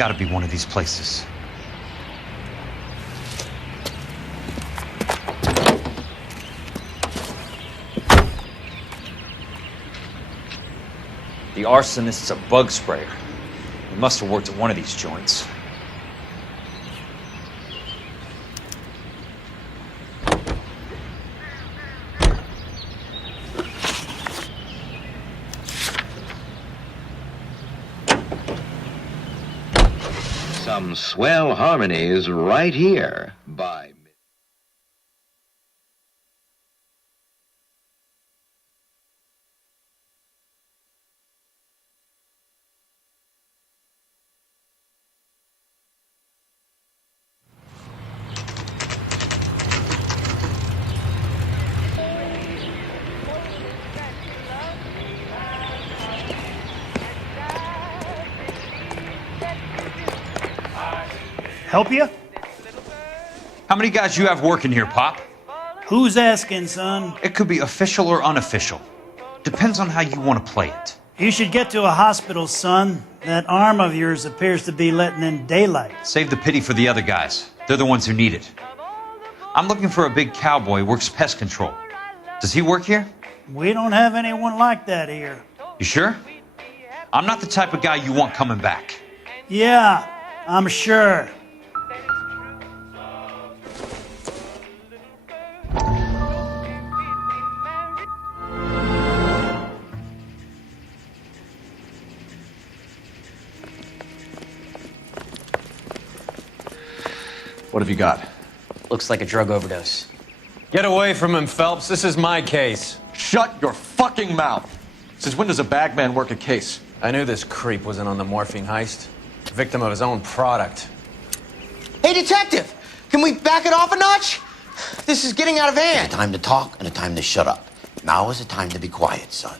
gotta be one of these places. The arsonist's a bug sprayer. He must have worked at one of these joints. Some swell harmonies right here by... Help you? How many guys you have working here, Pop? Who's asking, son? It could be official or unofficial. Depends on how you want to play it. You should get to a hospital, son. That arm of yours appears to be letting in daylight. Save the pity for the other guys. They're the ones who need it. I'm looking for a big cowboy who works pest control. Does he work here? We don't have anyone like that here. You sure? I'm not the type of guy you want coming back. Yeah, I'm sure. What have you got? Looks like a drug overdose. Get away from him, Phelps. This is my case. Shut your fucking mouth! Since when does a bagman work a case? I knew this creep was in on the morphine heist. Victim of his own product. Hey, detective! Can we back it off a notch? This is getting out of hand. A time to talk and a time to shut up. Now is the time to be quiet, son.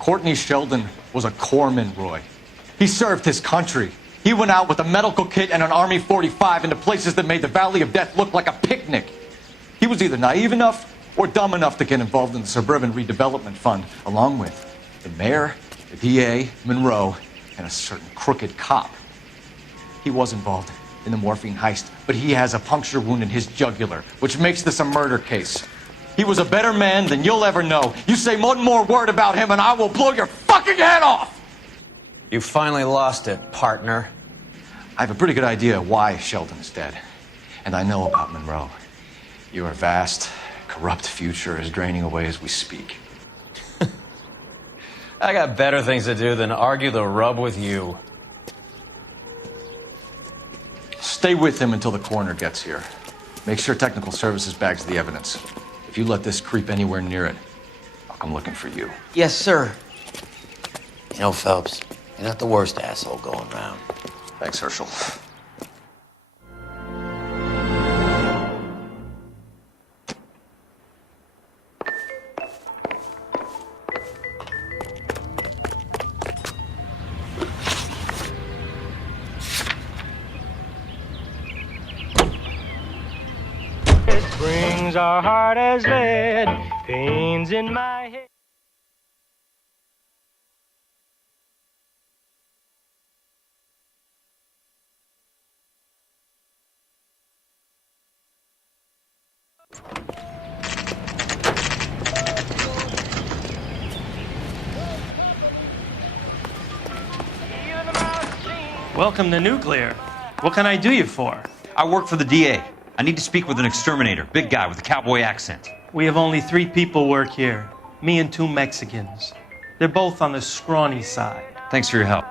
Courtney Sheldon was a corpsman, Roy. He served his country. He went out with a medical kit and an Army 45 into places that made the Valley of Death look like a picnic. He was either naive enough or dumb enough to get involved in the Suburban Redevelopment Fund, along with the mayor, the DA, Monroe, and a certain crooked cop. He was involved in the morphine heist, but he has a puncture wound in his jugular, which makes this a murder case. He was a better man than you'll ever know. You say one more word about him and I will blow your fucking head off! You finally lost it, partner. I have a pretty good idea why Sheldon is dead. And I know about Monroe. Your vast, corrupt future is draining away as we speak. I got better things to do than argue the rub with you. Stay with him until the coroner gets here. Make sure technical services bags the evidence. If you let this creep anywhere near it, I'll come looking for you. Yes, sir. You know, Phelps, you're not the worst asshole going round. Thanks, Herschel. Springs are hard as lead, pains in my head. Welcome to Nuclear. What can I do you for? I work for the DA. I need to speak with an exterminator, big guy with a cowboy accent. We have only 3 people work here. Me and 2 Mexicans. They're both on the scrawny side. Thanks for your help.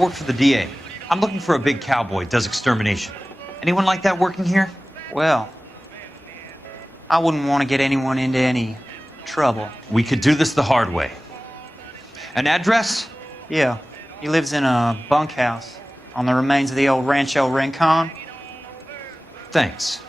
work for the DA. I'm looking for a big cowboy, does extermination. Anyone like that working here? Well, I wouldn't want to get anyone into any trouble. We could do this the hard way. An address? Yeah, he lives in a bunkhouse on the remains of the old Rancho Rincon. Thanks.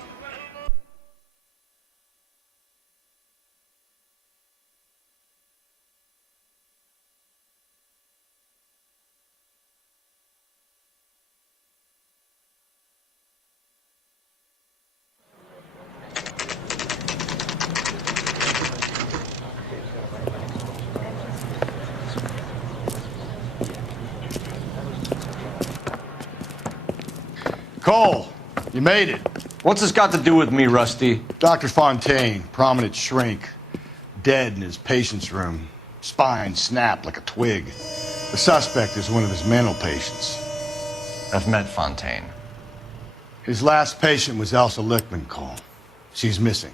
Cole, you made it. What's this got to do with me, Rusty? Dr. Fontaine, prominent shrink, dead in his patient's room. Spine snapped like a twig. The suspect is one of his mental patients. I've met Fontaine. His last patient was Elsa Lichtman, Cole. She's missing.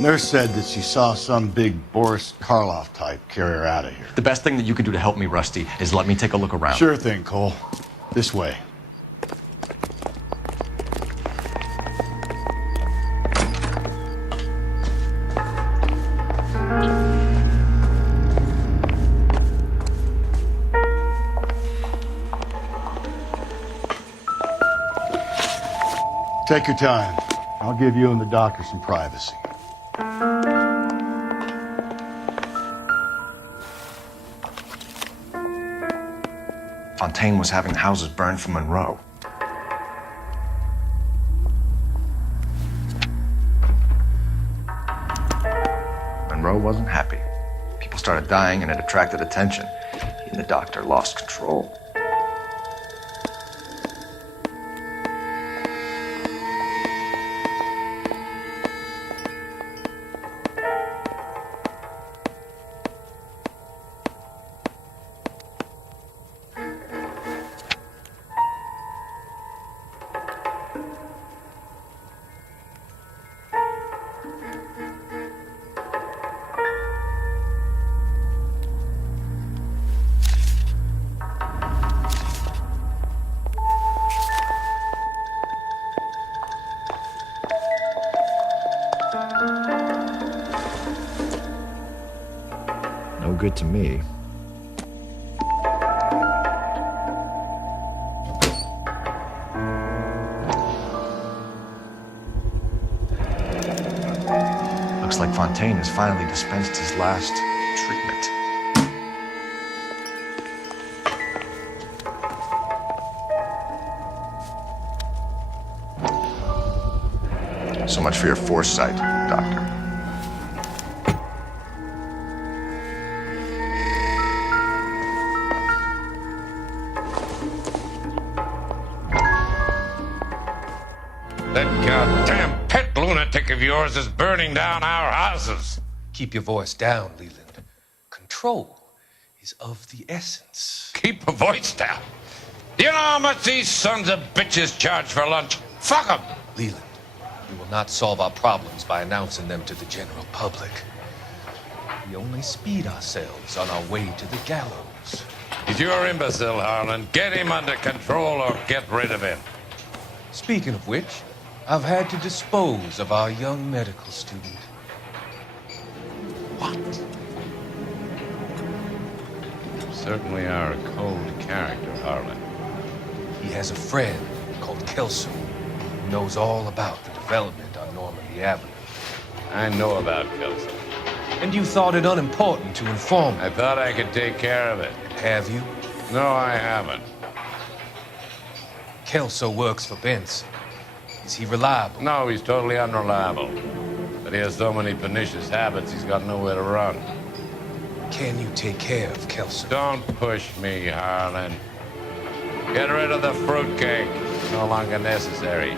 Nurse said that she saw some big Boris Karloff type carry her out of here. The best thing that you can do to help me, Rusty, is let me take a look around. Sure thing, Cole. This way. Take your time. I'll give you and the doctor some privacy. Fontaine was having houses burned for Monroe. Monroe wasn't happy. People started dying and it attracted attention. He and the doctor lost control. No good to me. Looks like Fontaine has finally dispensed his last treatment. So much for your foresight, Doctor. That goddamn pet lunatic of yours is burning down our houses. Keep your voice down, Leland. Control is of the essence. Keep your voice down. Do you know how much these sons of bitches charge for lunch? Fuck them. Leland, we will not solve our problems by announcing them to the general public. We only speed ourselves on our way to the gallows. He's your imbecile, Harlan. Get him under control or get rid of him. Speaking of which, I've had to dispose of our young medical student. What? You certainly are a cold character, Harlan. He has a friend called Kelso who knows all about the development on Normandy Avenue. I know about Kelso. And you thought it unimportant to inform me. I thought I could take care of it. Have you? No, I haven't. Kelso works for Benson. Is he reliable? No, he's totally unreliable. But he has so many pernicious habits, he's got nowhere to run. Can you take care of Kelso? Don't push me, Harlan. Get rid of the fruitcake. It's no longer necessary.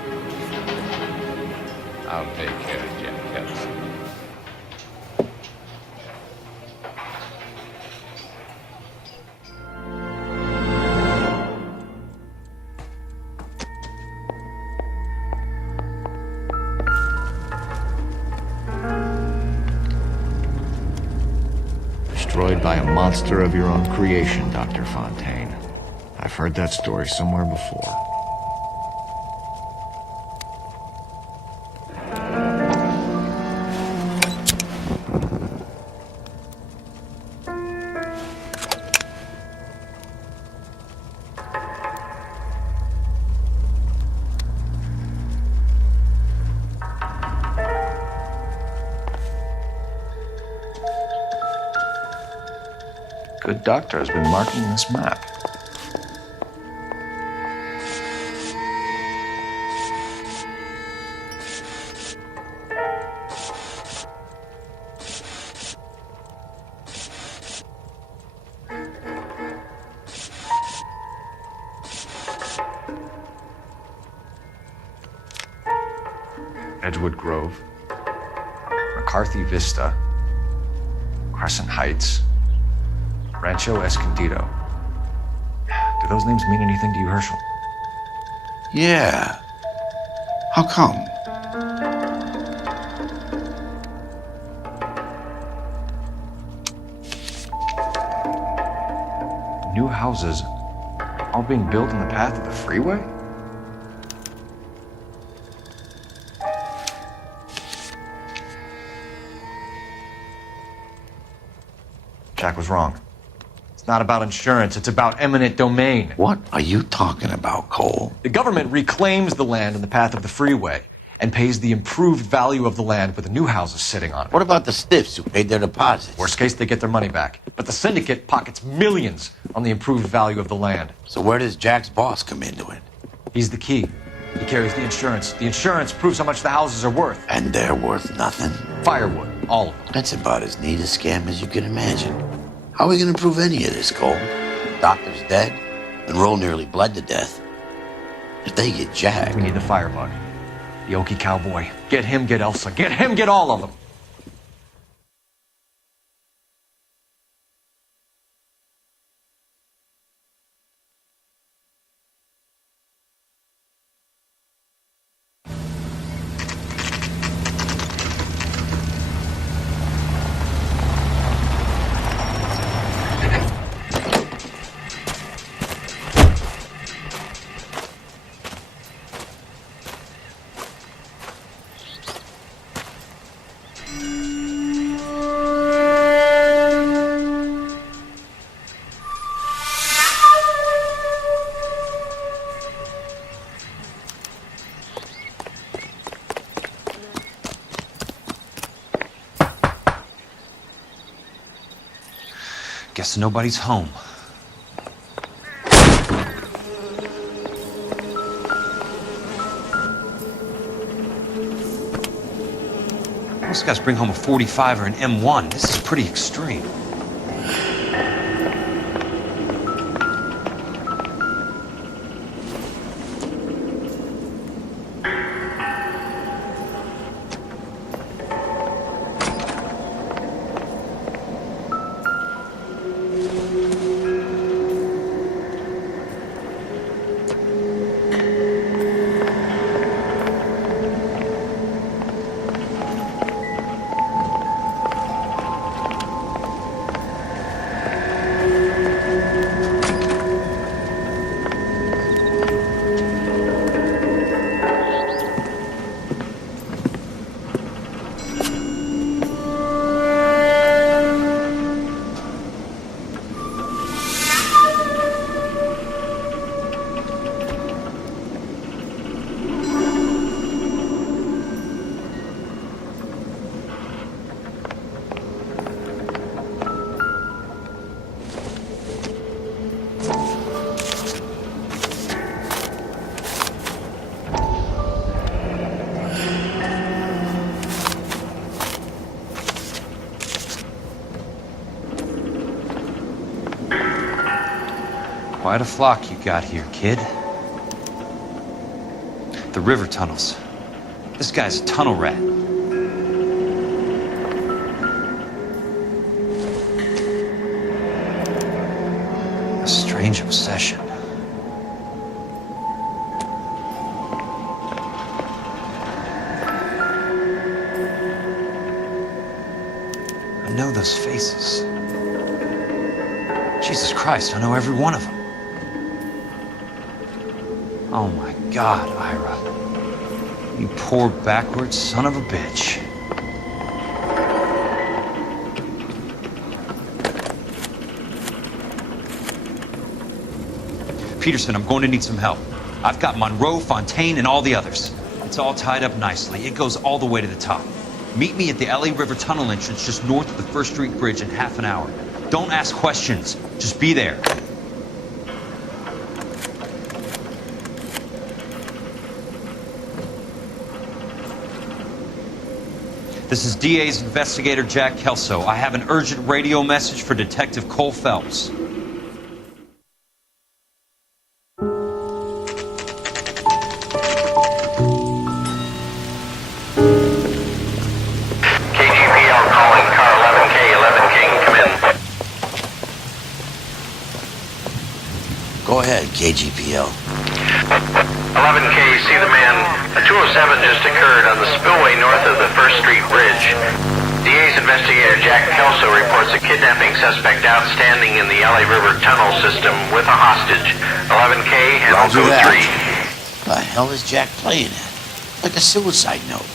I'll take care of Jack Kelso. Destroyed by a monster of your own creation, Dr. Fontaine. I've heard that story somewhere before. Good doctor has been marking this map. Edgewood Grove, McCarthy Vista, Crescent Heights, Rancho Escondido. Do those names mean anything to you, Herschel? Yeah. How come? New houses all being built in the path of the freeway? Jack was wrong. It's not about insurance, it's about eminent domain. What are you talking about, Cole? The government reclaims the land in the path of the freeway and pays the improved value of the land with the new houses sitting on it. What about the stiffs who paid their deposits? Worst case, they get their money back. But the syndicate pockets millions on the improved value of the land. So where does Jack's boss come into it? He's the key. He carries the insurance. The insurance proves how much the houses are worth. And they're worth nothing? Firewood, all of them. That's about as neat a scam as you can imagine. How are we going to prove any of this, Cole? Doctor's dead, and Roll nearly bled to death. If they get Jack... We need the firebug. The Okie cowboy. Get him, get Elsa. Get him, get all of them. Guess nobody's home. Most guys bring home a 45 or an M1. This is pretty extreme. Quite a flock you got here, kid. The river tunnels. This guy's a tunnel rat. A strange obsession. I know those faces. Jesus Christ, I know every one of them. Oh my God, Ira. You poor backward son of a bitch. Peterson, I'm going to need some help. I've got Monroe, Fontaine, and all the others. It's all tied up nicely. It goes all the way to the top. Meet me at the LA River Tunnel entrance just north of the First Street Bridge in half an hour. Don't ask questions. Just be there. This is DA's investigator Jack Kelso. I have an urgent radio message for Detective Cole Phelps. KGPL calling car 11K, 11 King, come in. Go ahead, KGPL. 11K, see the man. A 207 just occurred on the spillway north of the First Street Bridge. DA's investigator Jack Kelso reports a kidnapping suspect outstanding in the LA River tunnel system with a hostage. 11K, handle code 3. The hell is Jack playing at? Like a suicide note.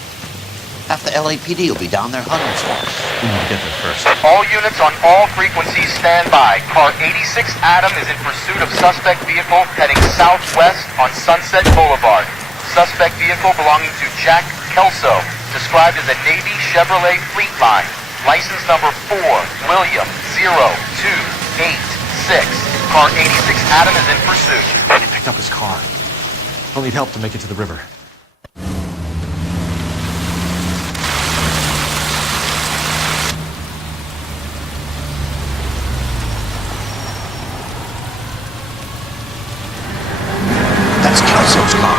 Half the LAPD will be down there hunting for us. We need to get there first. All units on all frequencies stand by. Car 86 Adam is in pursuit of suspect vehicle heading southwest on Sunset Boulevard. Suspect vehicle belonging to Jack Kelso, described as a Navy Chevrolet Fleetline. License number 4, William 0286. Car 86 Adam is in pursuit. He picked up his car. He'll need help to make it to the river. That's Kelso's car.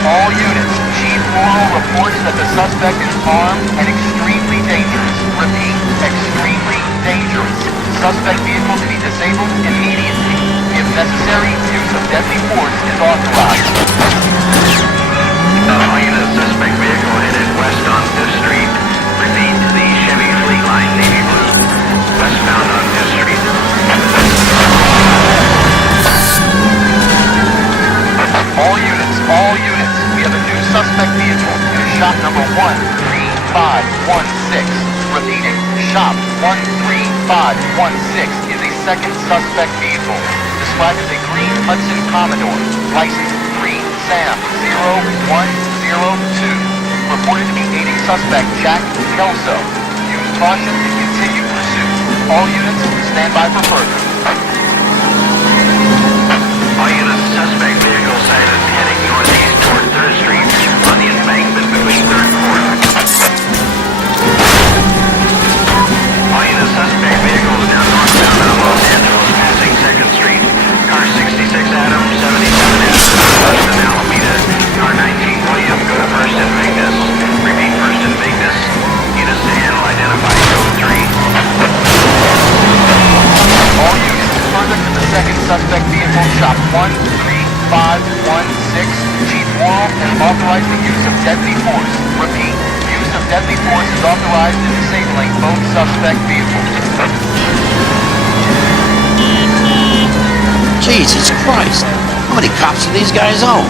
All units, Chief Morrow reports that the suspect is armed and extremely dangerous. Repeat, extremely dangerous. Suspect vehicle to be disabled immediately. If necessary, use of deadly force is authorized. All units, suspect vehicle headed west on 5th Street. Repeat, the Chevy Fleetline Navy Blue. Westbound on 5th Street. All units, we have a new suspect vehicle in shop number 13516. Repeating, shop 13516 is a second suspect vehicle, described as a green Hudson Commodore, license 3 Sam 0102, reported to be aiding suspect Jack Kelso. Use caution and continue pursuit. All units, stand by for further. All units, suspect vehicle sighted heading northeast toward 3rd Street on the embankment between 3rd and 4th. All units, suspect vehicle is now northbound on Los Angeles, passing 2nd Street. Car 66 Adam, 77 Adam, west of Alameda. Car 19 William, go to 1st and Vignes. Repeat, 1st and Vignes. Units to handle, identify code 3. All units, further to the second suspect vehicle, shop 13516. Chief Morrow has authorized the use of deadly force. Repeat, use of deadly force is authorized in disabling both suspect vehicles. Jesus Christ. How many cops do these guys own?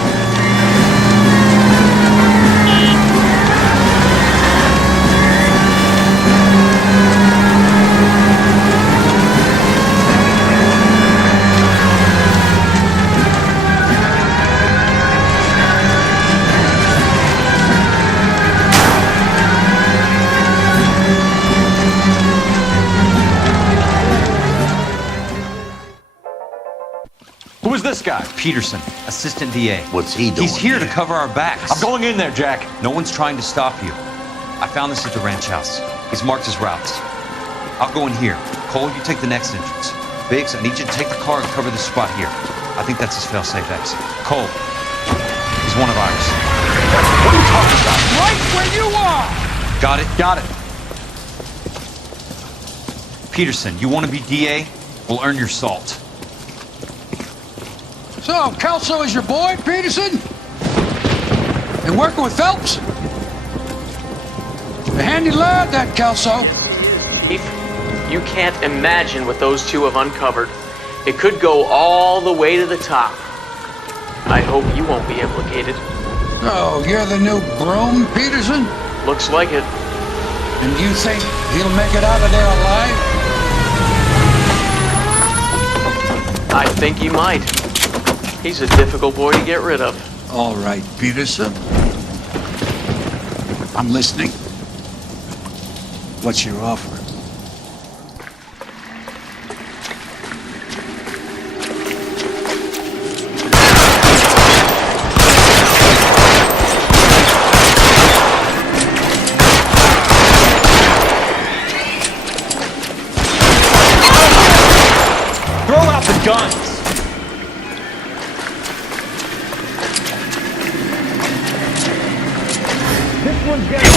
Who is this guy? Peterson, assistant DA. What's he doing? He's here to cover our backs. I'm going in there, Jack. No one's trying to stop you. I found this at the ranch house. He's marked his routes. I'll go in here. Cole, you take the next entrance. Biggs, I need you to take the car and cover this spot here. I think that's his fail-safe exit. Cole, he's one of ours. What are you talking about? Right where you are! Got it? Got it. Peterson, you want to be DA? We'll earn your salt. So, Kelso is your boy, Peterson? And working with Phelps? A handy lad, that Kelso. Chief, you can't imagine what those two have uncovered. It could go all the way to the top. I hope you won't be implicated. Oh, you're the new broom, Peterson? Looks like it. And you think he'll make it out of there alive? I think he might. He's a difficult boy to get rid of. All right, Peterson. I'm listening. What's your offer? Throw out the guns! This one's getting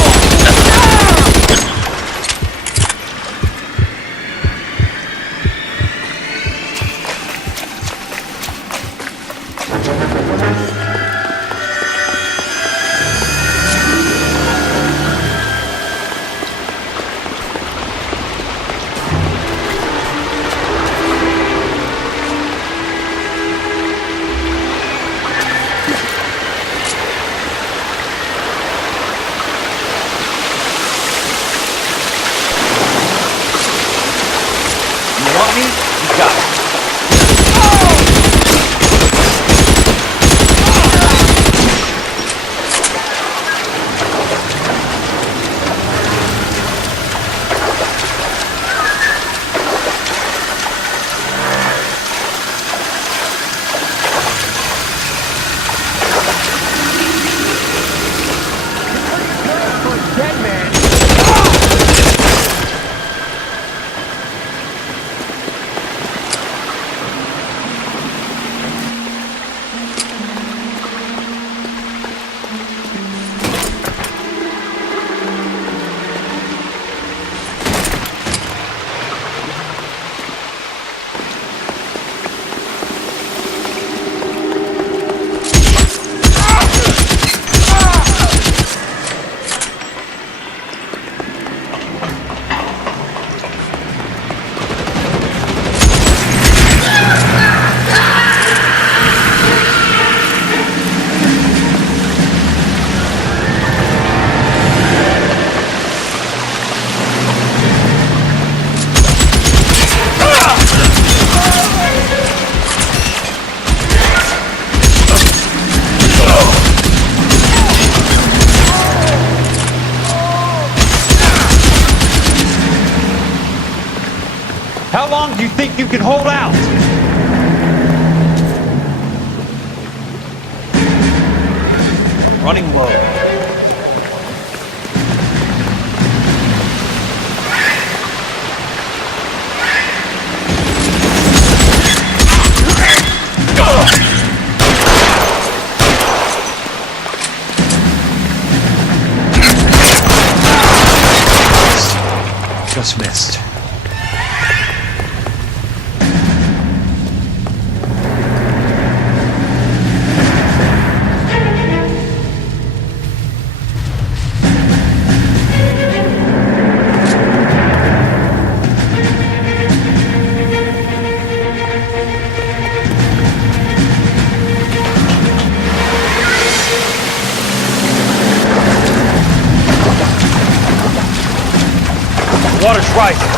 How long do you think you can hold out? Running low. Just missed. Water's rising.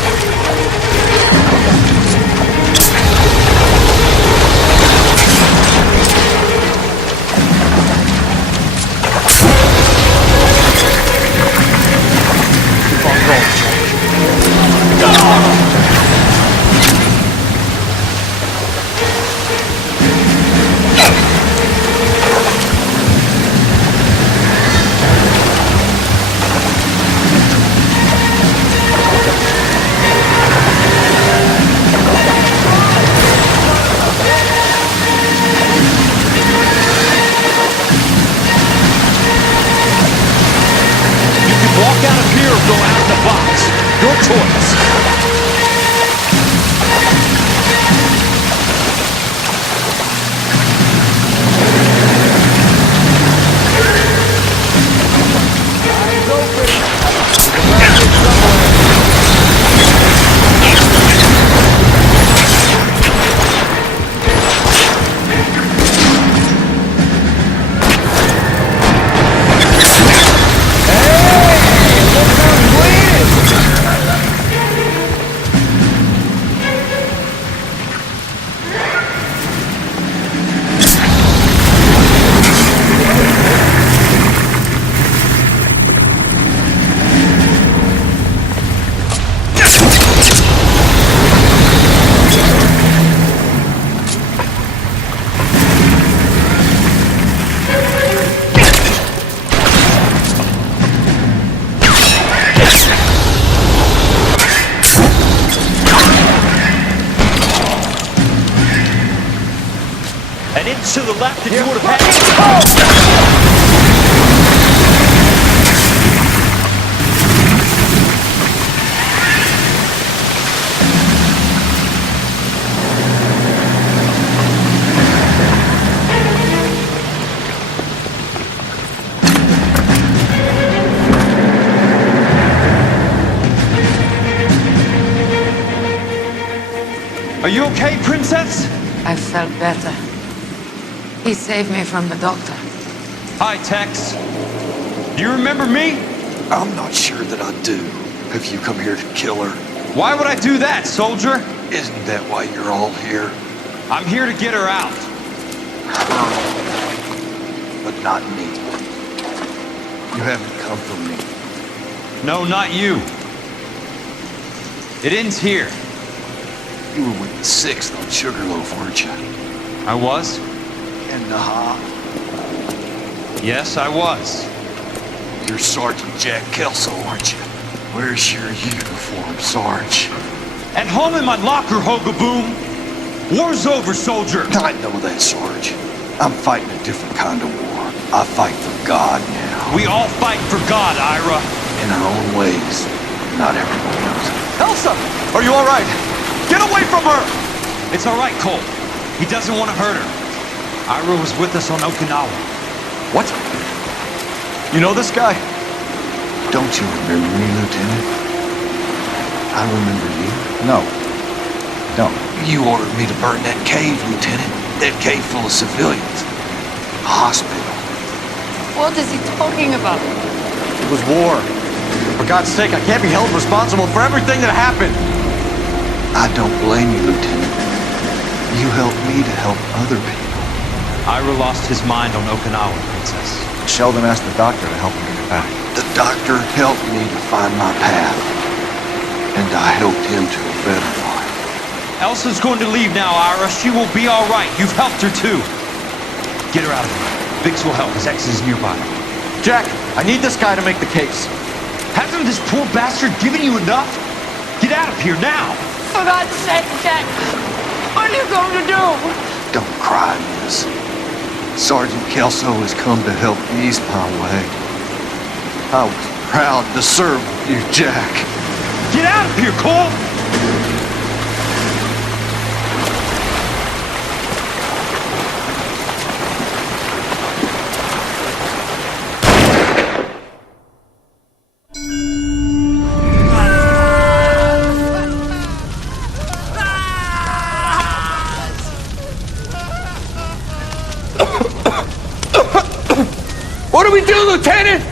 Keep on going, George. Walk out of here or go out of the box. Your choice. to the left and you would have had... Are you okay, Princess? I felt better. He saved me from the doctor. Hi, Tex. Do you remember me? I'm not sure that I do. Have you come here to kill her? Why would I do that, soldier? Isn't that why you're all here? I'm here to get her out. Her, but not me. You haven't come for me. No, not you. It ends here. You were with the 6th on Sugarloaf, weren't you? I was? And Naha. Yes, I was. You're Sergeant Jack Kelso, aren't you? Where's your uniform, Sarge? At home in my locker, Hogaboom. War's over, soldier. I know that, Sarge. I'm fighting a different kind of war. I fight for God now. We all fight for God, Ira. In our own ways. Not everyone knows it. Elsa! Are you all right? Get away from her! It's all right, Cole. He doesn't want to hurt her. Ira was with us on Okinawa. What? You know this guy? Don't you remember me, Lieutenant? I remember you. No. Don't. You ordered me to burn that cave, Lieutenant. That cave full of civilians. A hospital. What is he talking about? It was war. For God's sake, I can't be held responsible for everything that happened. I don't blame you, Lieutenant. You helped me to help other people. Ira lost his mind on Okinawa, Princess. Sheldon asked the doctor to help him get it back. The doctor helped me to find my path. And I helped him to a better life. Elsa's going to leave now, Ira. She will be all right. You've helped her, too. Get her out of here. Vix will help. His ex is nearby. Jack, I need this guy to make the case. Hasn't this poor bastard given you enough? Get out of here now. For God's sake, Jack! What are you going to do? Don't cry, miss. Sergeant Kelso has come to help ease my way. I was proud to serve with you, Jack. Get out of here, Cole! What do we do, Lieutenant?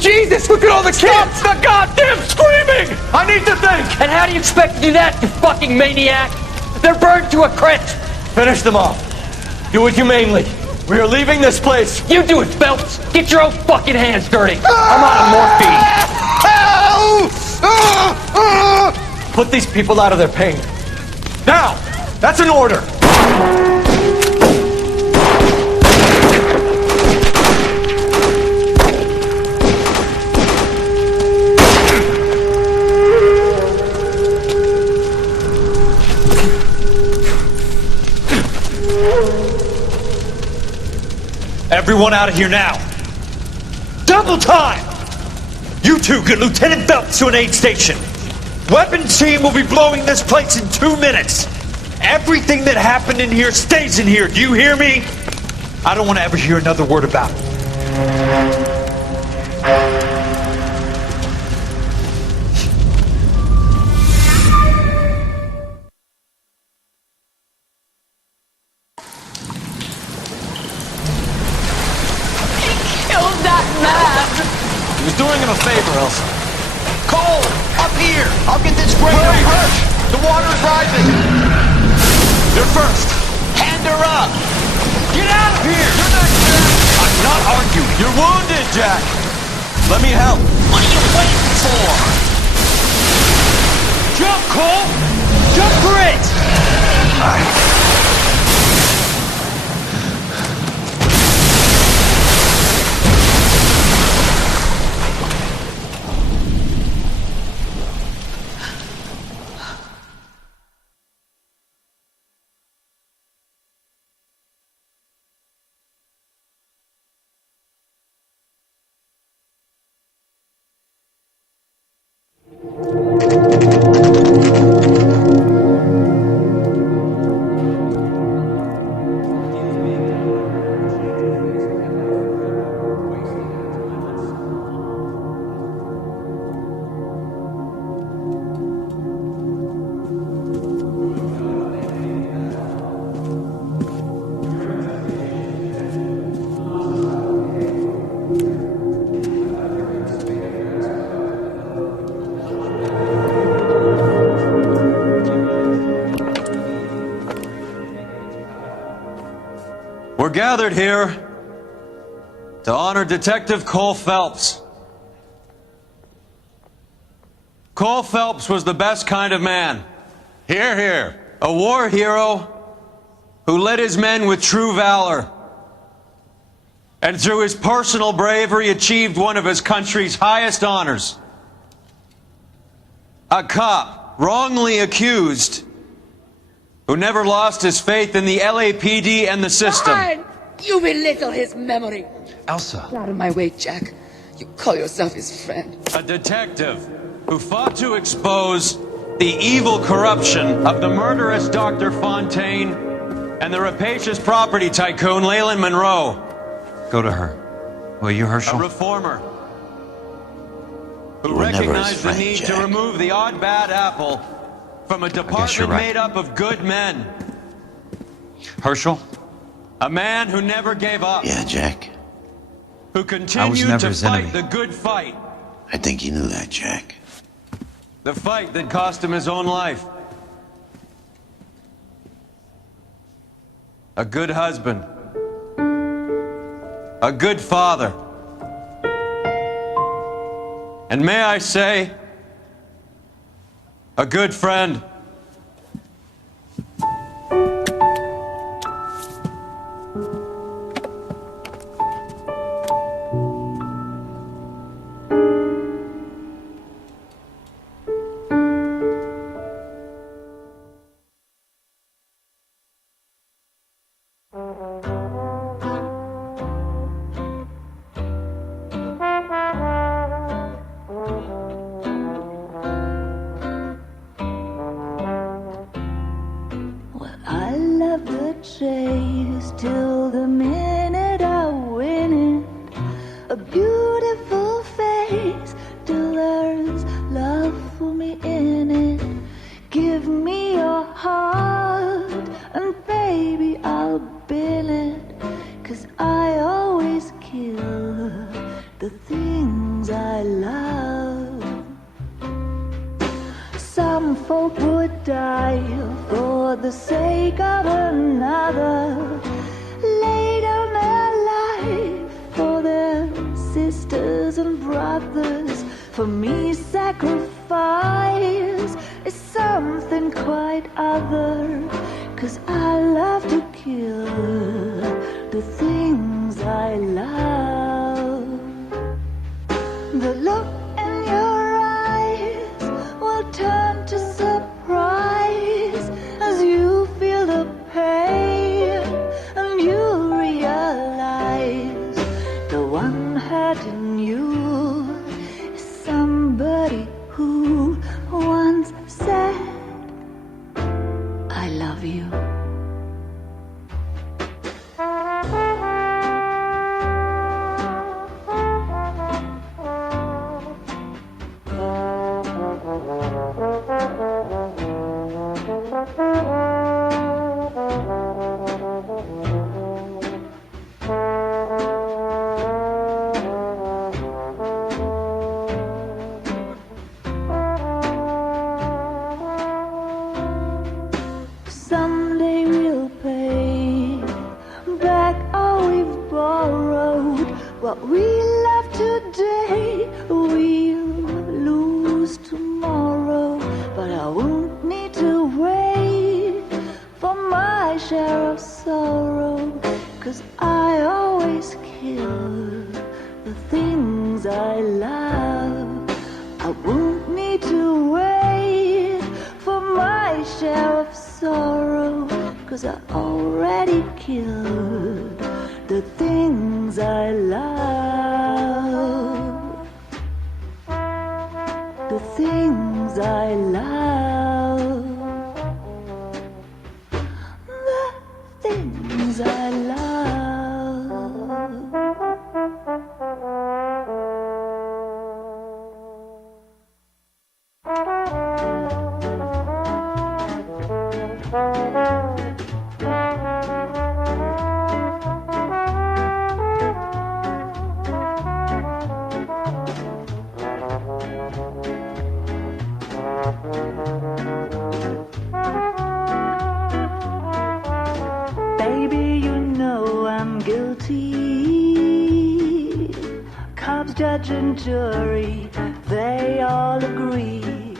Jesus, look at all the kids! Stop the goddamn screaming! I need to think! And how do you expect to do that, you fucking maniac? They're burned to a crisp! Finish them off. Do it humanely. We are leaving this place. You do it, Phelps! Get your own fucking hands dirty! I'm out of morphine! Put these people out of their pain. Now! That's an order! Everyone out of here now. Double time! You two get Lieutenant Phelps to an aid station. Weapons team will be blowing this place in 2 minutes. Everything that happened in here stays in here. Do you hear me? I don't want to ever hear another word about it. He was doing him a favor, Elsa. Cole! Up here! I'll get this grader. Hurry, hurry! The water is rising! You're first! Hand her up! Get out of here! You're not Jack! I'm not arguing. You're wounded, Jack! Let me help. What are you waiting for? Jump, Cole! Jump for it! We're gathered here to honor Detective Cole Phelps. Cole Phelps was the best kind of man. Hear, hear. A war hero who led his men with true valor. And through his personal bravery achieved one of his country's highest honors. A cop wrongly accused who never lost his faith in the LAPD and the system. Fine. You belittle his memory. Elsa. Get out of my way, Jack. You call yourself his friend. A detective who fought to expose the evil corruption of the murderous Dr. Fontaine and the rapacious property tycoon Leyland Monroe. Go to her. Will you, Herschel? A reformer who You were never his recognized the friend, need Jack. to remove the odd bad apple from a you're department right. made up of good men. Herschel? A man who never gave up. Yeah, Jack. Who continued never to his fight enemy. the good fight. I think you knew that, Jack. The fight that cost him his own life. A good husband. A good father. And may I say, a good friend. I love the chase till the minute I win it. A beautiful face till there's love for me in it. Give me your heart and baby I'll bill it. 'Cause I always kill the things I love. Some folk would die for the sake of another. Lay down their life for their sisters and brothers. For me, sacrifice is something quite other. 'Cause I love to kill the things I love. The look in your eyes will turn to surprise as you feel the pain and you realize the one hurting you is somebody who once said, I love you. Someday we'll pay back all we've borrowed. What we love today, we'll lose tomorrow. But I won't need to wait for my share of sorrow. 'Cause I always kill the things I love. I won't need to wait for my share of sorrow. 'Cause I already killed the things I love. The things I love. The things I love. jury, they all agree.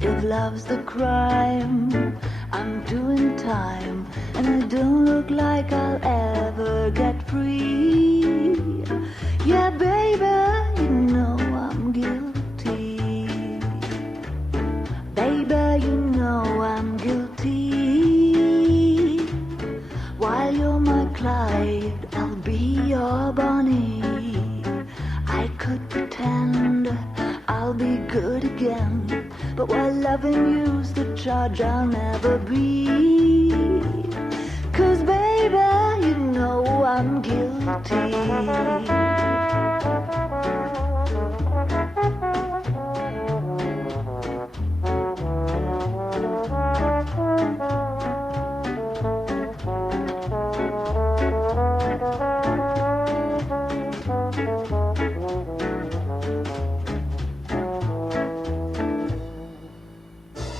If love's the crime, I'm doing time, and I don't look like I'll ever get free. Yeah, baby, you know I'm guilty. Baby, you know I'm guilty. While you're my Clyde, I'll be your Bonnie. I could pretend I'll be good again, but while loving you's the charge I'll never be. 'Cause baby, you know I'm guilty.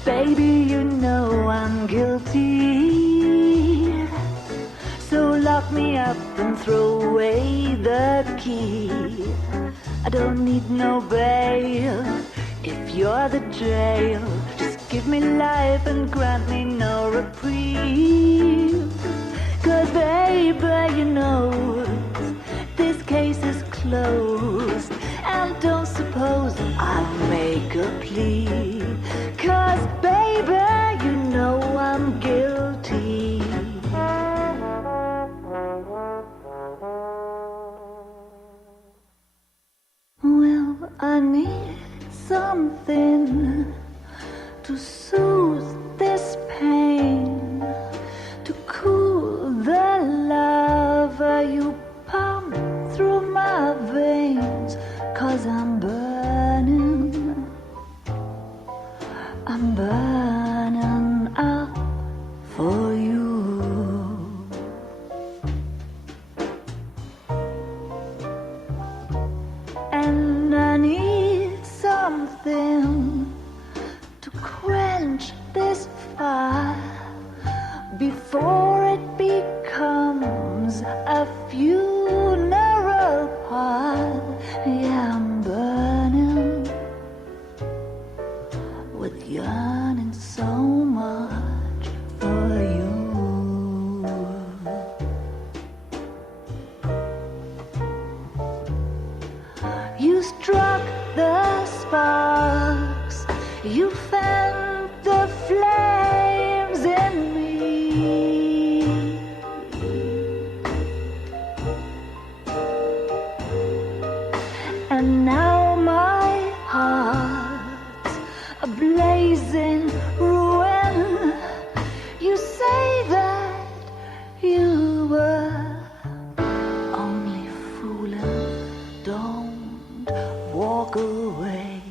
Baby, you know I'm guilty. So lock me up and throw away the key. I don't need no bail if you're the jail. Just give me life and grant me no reprieve. 'Cause baby, you know this case is closed, and don't suppose I'll make a plea. 'Cause baby, you know I'm guilty. Well, I need something to soothe this pain, to cool the lava you pump through my veins. 'Cause I'm burning up for you. And I need something to quench this fire before it becomes a funeral pile. Yeah, I'm burning with yearning so much for you. You struck the sparks, you fanned the flames in me. And now my heart's a blazing ruin. You say that you were only fooling. Don't walk away.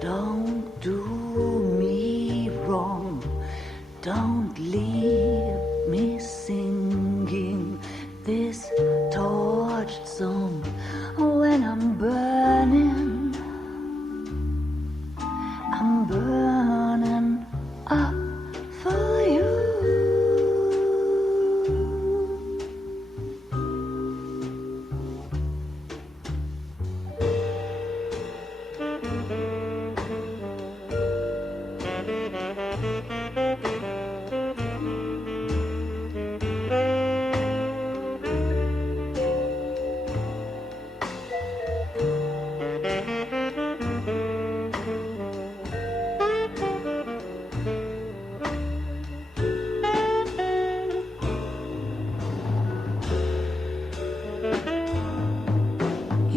Don't do me wrong. Don't leave me singing this torched song when I'm burning. I'm burning up for you.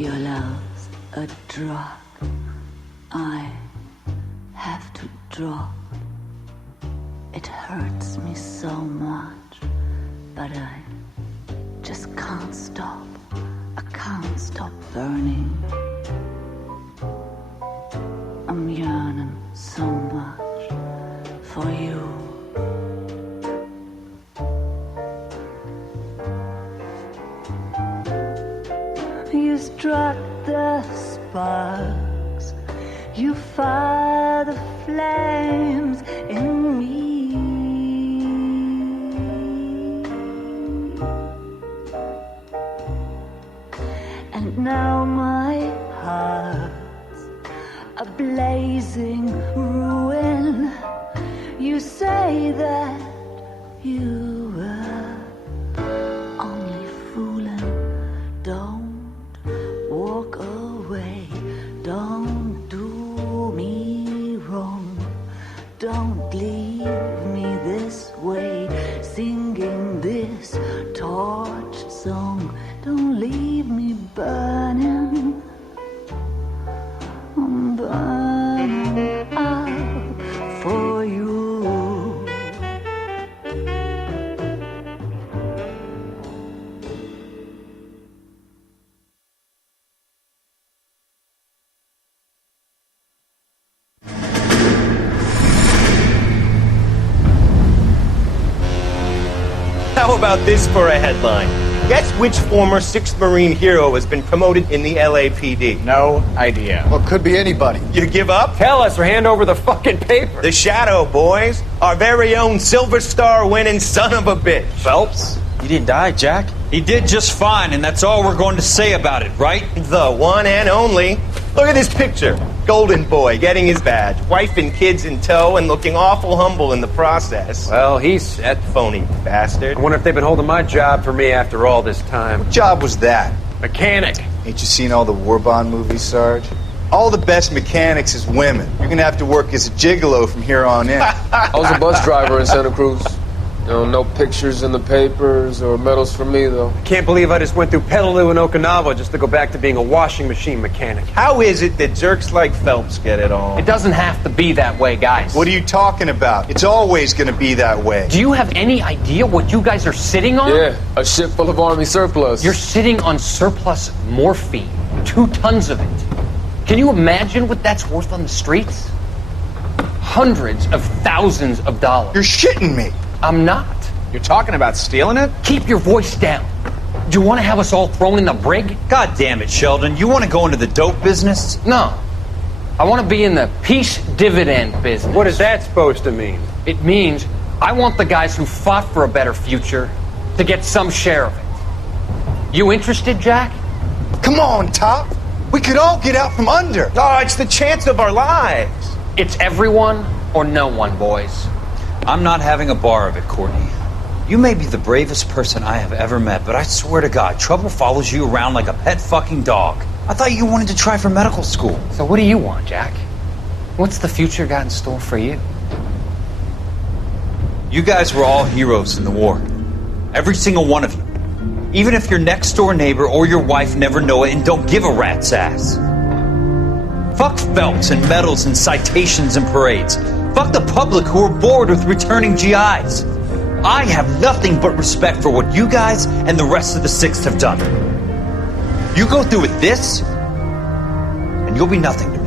Your love's a drug I have to drop. It hurts me so much, but I just can't stop. I can't stop burning. I'm yearning so much for you. You struck the sparks, you fire the flames in me. And now my heart a blazing ruin. You say that you were only fooling. Don't walk away. Don't do me wrong. Don't leave me this way, singing this torch song. Don't leave me burning. I'm burning out for you. How about this for a headline? Guess which former 6th Marine hero has been promoted in the LAPD? No idea. Well, could be anybody. You give up? Tell us or hand over the fucking paper. The Shadow, boys. Our very own Silver Star winning son of a bitch. Phelps? He didn't die, Jack. He did just fine, and that's all we're going to say about it, right? The one and only. Look at this picture. Golden boy getting his badge, wife and kids in tow, and looking awful humble in the process. Well, he's set. Phony bastard. I wonder if they've been holding my job for me after all this time. What job was that? Mechanic. Ain't you seen all the war bond movies, Sarge? All the best mechanics is women. You're gonna have to work as a gigolo from here on in. I was a bus driver in Santa Cruz. No pictures in the papers or medals for me, though. I can't believe I just went through Petaloo and Okinawa just to go back to being a washing machine mechanic. How is it that jerks like Phelps get it all? It doesn't have to be that way, guys. What are you talking about? It's always gonna be that way. Do you have any idea what you guys are sitting on? Yeah, a ship full of Army surplus. You're sitting on surplus morphine. 2 tons of it. Can you imagine what that's worth on the streets? Hundreds of thousands of dollars. You're shitting me. I'm not. You're talking about stealing it? Keep your voice down. Do you want to have us all thrown in the brig? God damn it, Sheldon. You want to go into the dope business? No. I want to be in the peace dividend business. What is that supposed to mean? It means I want the guys who fought for a better future to get some share of it. You interested, Jack? Come on, Top. We could all get out from under. Oh, it's the chance of our lives. It's everyone or no one, boys. I'm not having a bar of it, Courtney. You may be the bravest person I have ever met, but I swear to God, trouble follows you around like a pet fucking dog. I thought you wanted to try for medical school. So what do you want, Jack? What's the future got in store for you? You guys were all heroes in the war. Every single one of you. Even if your next door neighbor or your wife never know it and don't give a rat's ass. Fuck Phelps and medals and citations and parades. Fuck the public who are bored with returning GIs. I have nothing but respect for what you guys and the rest of the 6th have done. You go through with this, and you'll be nothing to me.